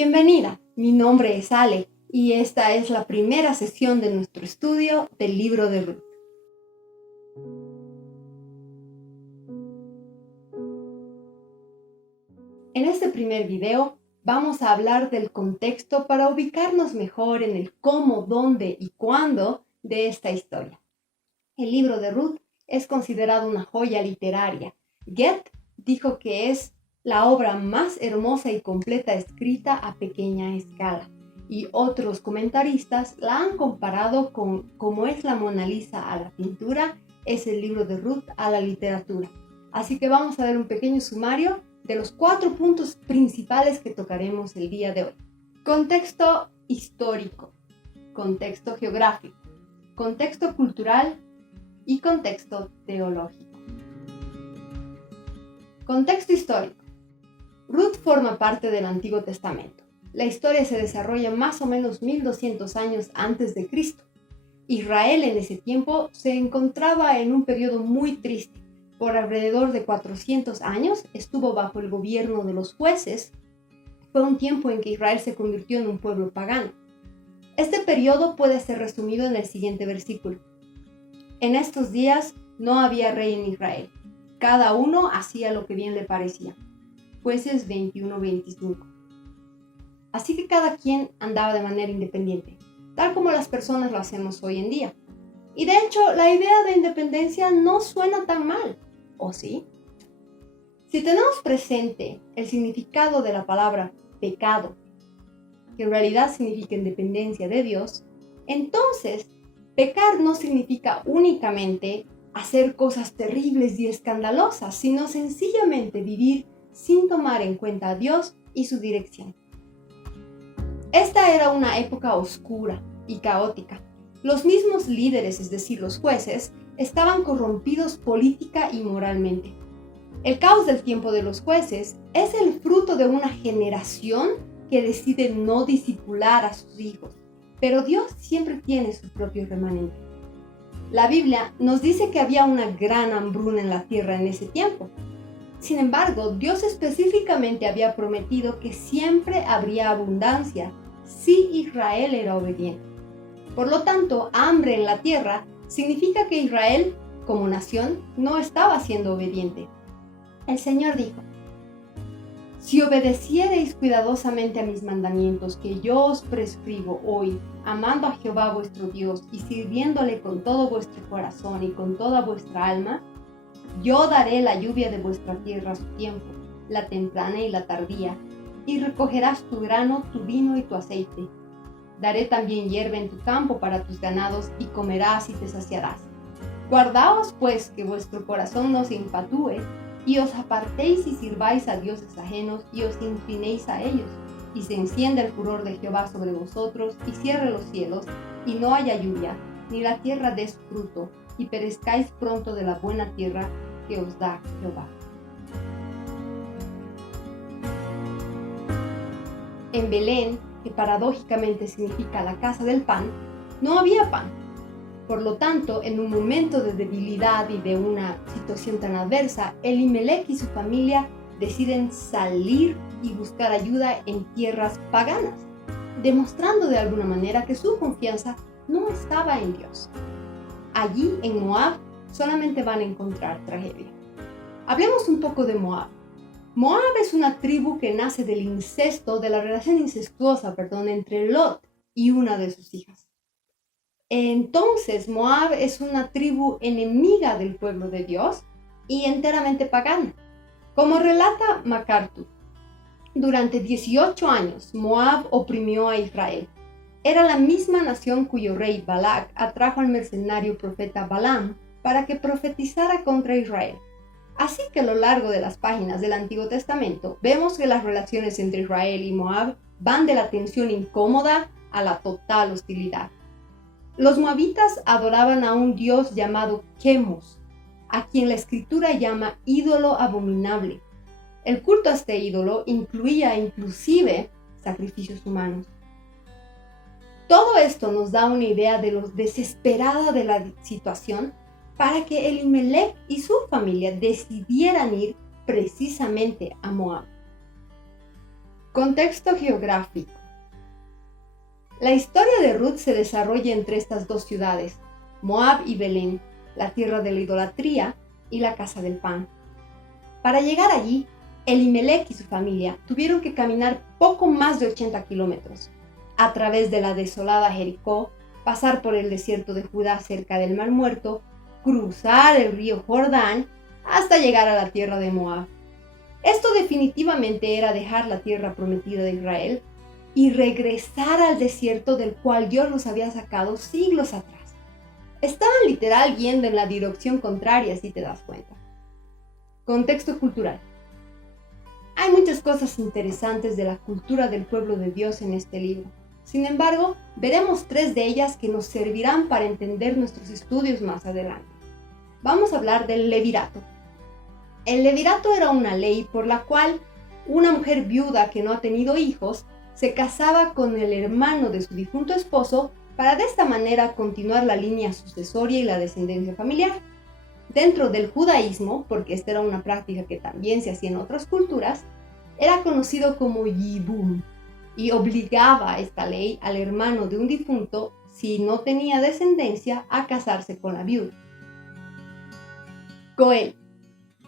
Bienvenida, mi nombre es Ale y esta es la primera sesión de nuestro estudio del libro de Ruth. En este primer video vamos a hablar del contexto para ubicarnos mejor en el cómo, dónde y cuándo de esta historia. El libro de Ruth es considerado una joya literaria. Goethe dijo que es la obra más hermosa y completa escrita a pequeña escala, y otros comentaristas la han comparado con cómo es la Mona Lisa a la pintura, es el libro de Ruth a la literatura. Así que vamos a ver un pequeño sumario de los 4 puntos principales que tocaremos el día de hoy. Contexto histórico, contexto geográfico, contexto cultural y contexto teológico. Contexto histórico. Ruth forma parte del Antiguo Testamento. La historia se desarrolla más o menos 1200 años antes de Cristo. Israel en ese tiempo se encontraba en un periodo muy triste. Por alrededor de 400 años estuvo bajo el gobierno de los jueces. Fue un tiempo en que Israel se convirtió en un pueblo pagano. Este periodo puede ser resumido en el siguiente versículo. En estos días no había rey en Israel. Cada uno hacía lo que bien le parecía. Jueces 21-25. Así que cada quien andaba de manera independiente, tal como las personas lo hacemos hoy en día. Y de hecho, la idea de independencia no suena tan mal, ¿o sí? Si tenemos presente el significado de la palabra pecado, que en realidad significa independencia de Dios, entonces pecar no significa únicamente hacer cosas terribles y escandalosas, sino sencillamente vivir sin tomar en cuenta a Dios y su dirección. Esta era una época oscura y caótica. Los mismos líderes, es decir, los jueces, estaban corrompidos política y moralmente. El caos del tiempo de los jueces es el fruto de una generación que decide no discipular a sus hijos, pero Dios siempre tiene su propio remanente. La Biblia nos dice que había una gran hambruna en la tierra en ese tiempo. Sin embargo, Dios específicamente había prometido que siempre habría abundancia si Israel era obediente. Por lo tanto, hambre en la tierra significa que Israel, como nación, no estaba siendo obediente. El Señor dijo: si obedeciereis cuidadosamente a mis mandamientos que yo os prescribo hoy, amando a Jehová vuestro Dios y sirviéndole con todo vuestro corazón y con toda vuestra alma, yo daré la lluvia de vuestra tierra a su tiempo, la temprana y la tardía, y recogerás tu grano, tu vino y tu aceite. Daré también hierba en tu campo para tus ganados, y comerás y te saciarás. Guardaos pues que vuestro corazón no se infatúe, y os apartéis y sirváis a dioses ajenos, y os inclinéis a ellos, y se encienda el furor de Jehová sobre vosotros, y cierre los cielos, y no haya lluvia, ni la tierra dé su fruto, y perezcáis pronto de la buena tierra que os da Jehová. En Belén, que paradójicamente significa la casa del pan, no había pan. Por lo tanto, en un momento de debilidad y de una situación tan adversa, Elimelech y su familia deciden salir y buscar ayuda en tierras paganas, demostrando de alguna manera que su confianza no estaba en Dios. Allí, en Moab, solamente van a encontrar tragedia. Hablemos un poco de Moab. Moab es una tribu que nace del incesto, de la relación incestuosa, entre Lot y una de sus hijas. Entonces, Moab es una tribu enemiga del pueblo de Dios y enteramente pagana. Como relata MacArthur, durante 18 años Moab oprimió a Israel. Era la misma nación cuyo rey Balac atrajo al mercenario profeta Balaam para que profetizara contra Israel. Así que a lo largo de las páginas del Antiguo Testamento vemos que las relaciones entre Israel y Moab van de la tensión incómoda a la total hostilidad. Los moabitas adoraban a un dios llamado Chemos, a quien la escritura llama ídolo abominable. El culto a este ídolo incluía inclusive sacrificios humanos. Todo esto nos da una idea de lo desesperada de la situación para que Elimelech y su familia decidieran ir precisamente a Moab. Contexto geográfico. La historia de Ruth se desarrolla entre estas dos ciudades, Moab y Belén, la tierra de la idolatría y la casa del pan. Para llegar allí, Elimelech y su familia tuvieron que caminar poco más de 80 kilómetros, a través de la desolada Jericó, pasar por el desierto de Judá cerca del Mar Muerto, cruzar el río Jordán hasta llegar a la tierra de Moab. Esto definitivamente era dejar la tierra prometida de Israel y regresar al desierto del cual Dios los había sacado siglos atrás. Estaban literal yendo en la dirección contraria, si te das cuenta. Contexto cultural. Hay muchas cosas interesantes de la cultura del pueblo de Dios en este libro. Sin embargo, veremos 3 de ellas que nos servirán para entender nuestros estudios más adelante. Vamos a hablar del levirato. El levirato era una ley por la cual una mujer viuda que no ha tenido hijos se casaba con el hermano de su difunto esposo para de esta manera continuar la línea sucesoria y la descendencia familiar. Dentro del judaísmo, porque esta era una práctica que también se hacía en otras culturas, era conocido como yibum y obligaba esta ley al hermano de un difunto, si no tenía descendencia, a casarse con la viuda. Goel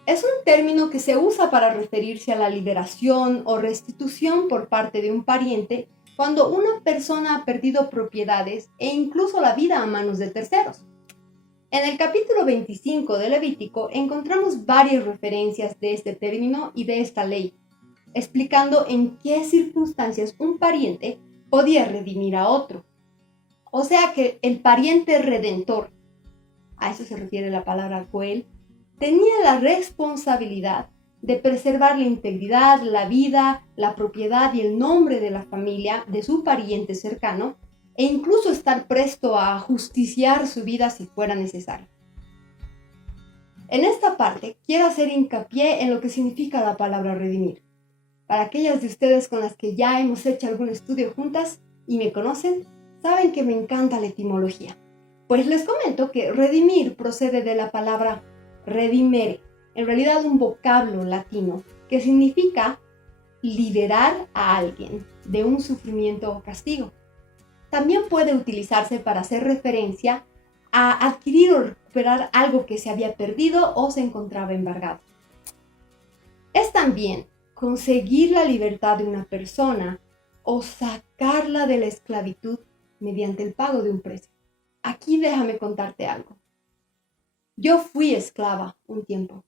es un término que se usa para referirse a la liberación o restitución por parte de un pariente cuando una persona ha perdido propiedades e incluso la vida a manos de terceros. En el capítulo 25 de Levítico encontramos varias referencias de este término y de esta ley, explicando en qué circunstancias un pariente podía redimir a otro. O sea que el pariente redentor, a eso se refiere la palabra goel, tenía la responsabilidad de preservar la integridad, la vida, la propiedad y el nombre de la familia de su pariente cercano, e incluso estar presto a justiciar su vida si fuera necesario. En esta parte quiero hacer hincapié en lo que significa la palabra redimir. Para aquellas de ustedes con las que ya hemos hecho algún estudio juntas y me conocen, saben que me encanta la etimología. Pues les comento que redimir procede de la palabra redimere, en realidad un vocablo latino que significa liberar a alguien de un sufrimiento o castigo. También puede utilizarse para hacer referencia a adquirir o recuperar algo que se había perdido o se encontraba embargado. Es también conseguir la libertad de una persona o sacarla de la esclavitud mediante el pago de un precio. Aquí déjame contarte algo. Yo fui esclava un tiempo,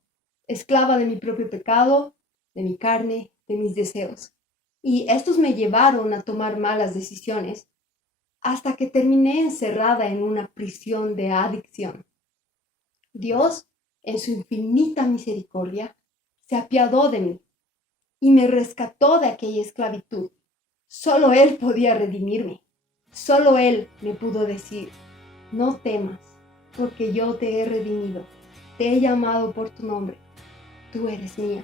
esclava de mi propio pecado, de mi carne, de mis deseos. Y estos me llevaron a tomar malas decisiones hasta que terminé encerrada en una prisión de adicción. Dios, en su infinita misericordia, se apiadó de mí y me rescató de aquella esclavitud. Solo Él podía redimirme. Solo Él me pudo decir, no temas, porque yo te he redimido. Te he llamado por tu nombre. Tú eres mía.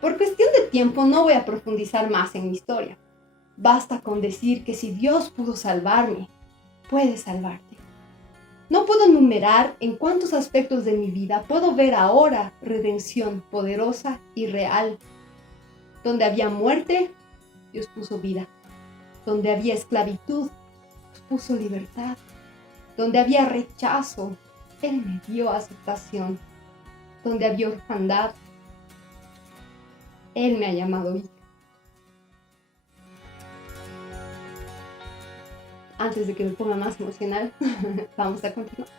Por cuestión de tiempo no voy a profundizar más en mi historia. Basta con decir que si Dios pudo salvarme, puede salvarte. No puedo enumerar en cuántos aspectos de mi vida puedo ver ahora redención poderosa y real. Donde había muerte, Dios puso vida. Donde había esclavitud, Dios puso libertad. Donde había rechazo, Él me dio aceptación. Donde había orfandad, Él me ha llamado hija. Antes de que me ponga más emocional, vamos a continuar.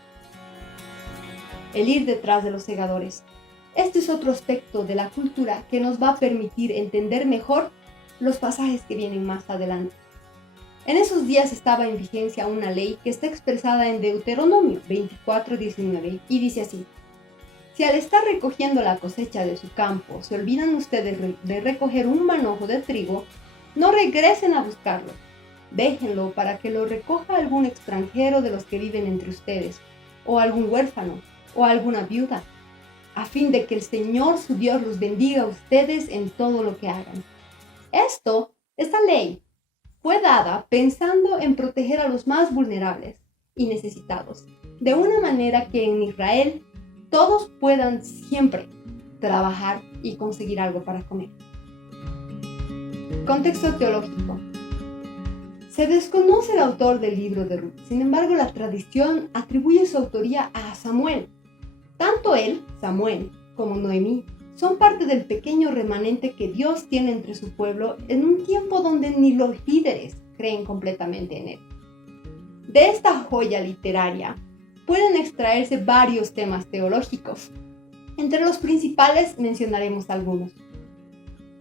El ir detrás de los segadores. Este es otro aspecto de la cultura que nos va a permitir entender mejor los pasajes que vienen más adelante. En esos días estaba en vigencia una ley que está expresada en Deuteronomio 24:19 y dice así: si al estar recogiendo la cosecha de su campo se olvidan ustedes de recoger un manojo de trigo, no regresen a buscarlo. Déjenlo para que lo recoja algún extranjero de los que viven entre ustedes, o algún huérfano, o alguna viuda, a fin de que el Señor su Dios los bendiga a ustedes en todo lo que hagan. Esta ley, fue dada pensando en proteger a los más vulnerables y necesitados, de una manera que en Israel todos puedan siempre trabajar y conseguir algo para comer. Contexto teológico. Se desconoce el autor del libro de Ruth, sin embargo la tradición atribuye su autoría a Samuel. Tanto él, Samuel, como Noemí son parte del pequeño remanente que Dios tiene entre su pueblo en un tiempo donde ni los líderes creen completamente en él. De esta joya literaria pueden extraerse varios temas teológicos. Entre los principales mencionaremos algunos.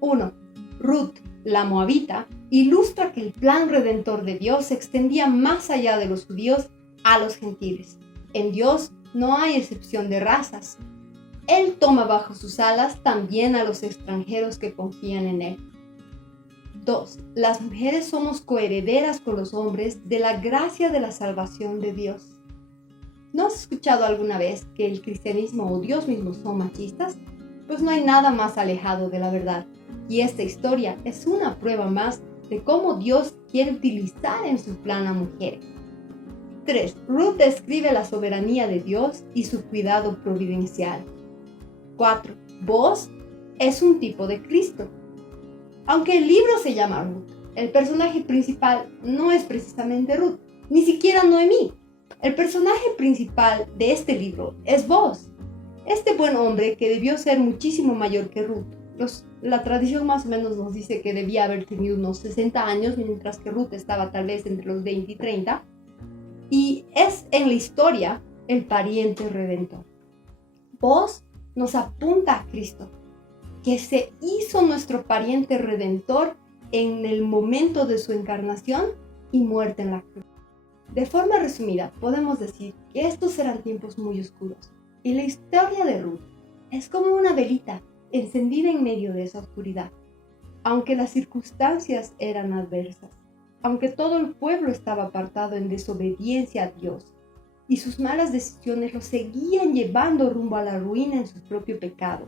1. Ruth, la moabita, ilustra que el plan redentor de Dios se extendía más allá de los judíos a los gentiles. En Dios no hay excepción de razas. Él toma bajo sus alas también a los extranjeros que confían en Él. 2. Las mujeres somos coherederas con los hombres de la gracia de la salvación de Dios. ¿No has escuchado alguna vez que el cristianismo o Dios mismo son machistas? Pues no hay nada más alejado de la verdad. Y esta historia es una prueba más de cómo Dios quiere utilizar en su plan a mujeres. 3. Ruth describe la soberanía de Dios y su cuidado providencial. 4. Boaz es un tipo de Cristo. Aunque el libro se llama Ruth, el personaje principal no es precisamente Ruth, ni siquiera Noemí. El personaje principal de este libro es Boaz, este buen hombre que debió ser muchísimo mayor que Ruth. La tradición más o menos nos dice que debía haber tenido unos 60 años, mientras que Ruth estaba tal vez entre los 20 y 30. Y es en la historia el pariente redentor. Boaz nos apunta a Cristo, que se hizo nuestro pariente redentor en el momento de su encarnación y muerte en la cruz. De forma resumida, podemos decir que estos eran tiempos muy oscuros, y la historia de Ruth es como una velita encendida en medio de esa oscuridad. Aunque las circunstancias eran adversas, aunque todo el pueblo estaba apartado en desobediencia a Dios, y sus malas decisiones lo seguían llevando rumbo a la ruina en su propio pecado,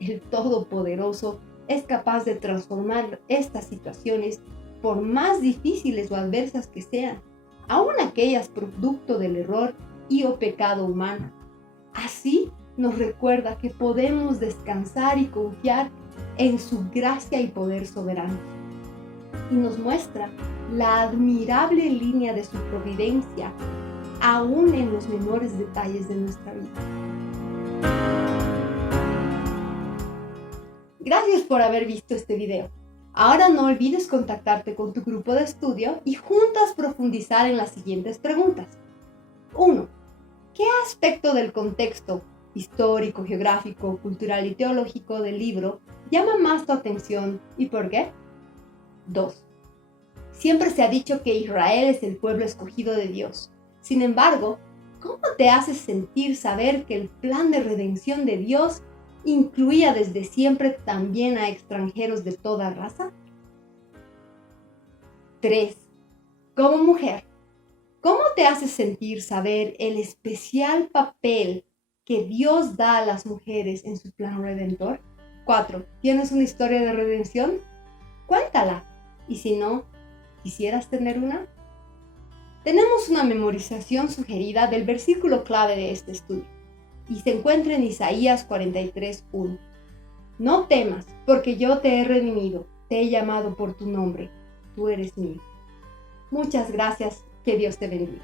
el Todopoderoso es capaz de transformar estas situaciones, por más difíciles o adversas que sean, aun aquellas producto del error y o pecado humano. Así nos recuerda que podemos descansar y confiar en su gracia y poder soberano. Y nos muestra la admirable línea de su providencia, aún en los menores detalles de nuestra vida. Gracias por haber visto este video. Ahora no olvides contactarte con tu grupo de estudio y juntas profundizar en las siguientes preguntas. 1. ¿Qué aspecto del contexto histórico, geográfico, cultural y teológico del libro llama más tu atención y por qué? 2. Siempre se ha dicho que Israel es el pueblo escogido de Dios. Sin embargo, ¿cómo te hace sentir saber que el plan de redención de Dios incluía desde siempre también a extranjeros de toda raza? 3. Como mujer, ¿cómo te hace sentir saber el especial papel que Dios da a las mujeres en su plan redentor? 4. ¿Tienes una historia de redención? Cuéntala. Y si no, ¿quisieras tener una? Tenemos una memorización sugerida del versículo clave de este estudio, y se encuentra en Isaías 43:1. No temas, porque yo te he redimido, te he llamado por tu nombre, tú eres mío. Muchas gracias, que Dios te bendiga.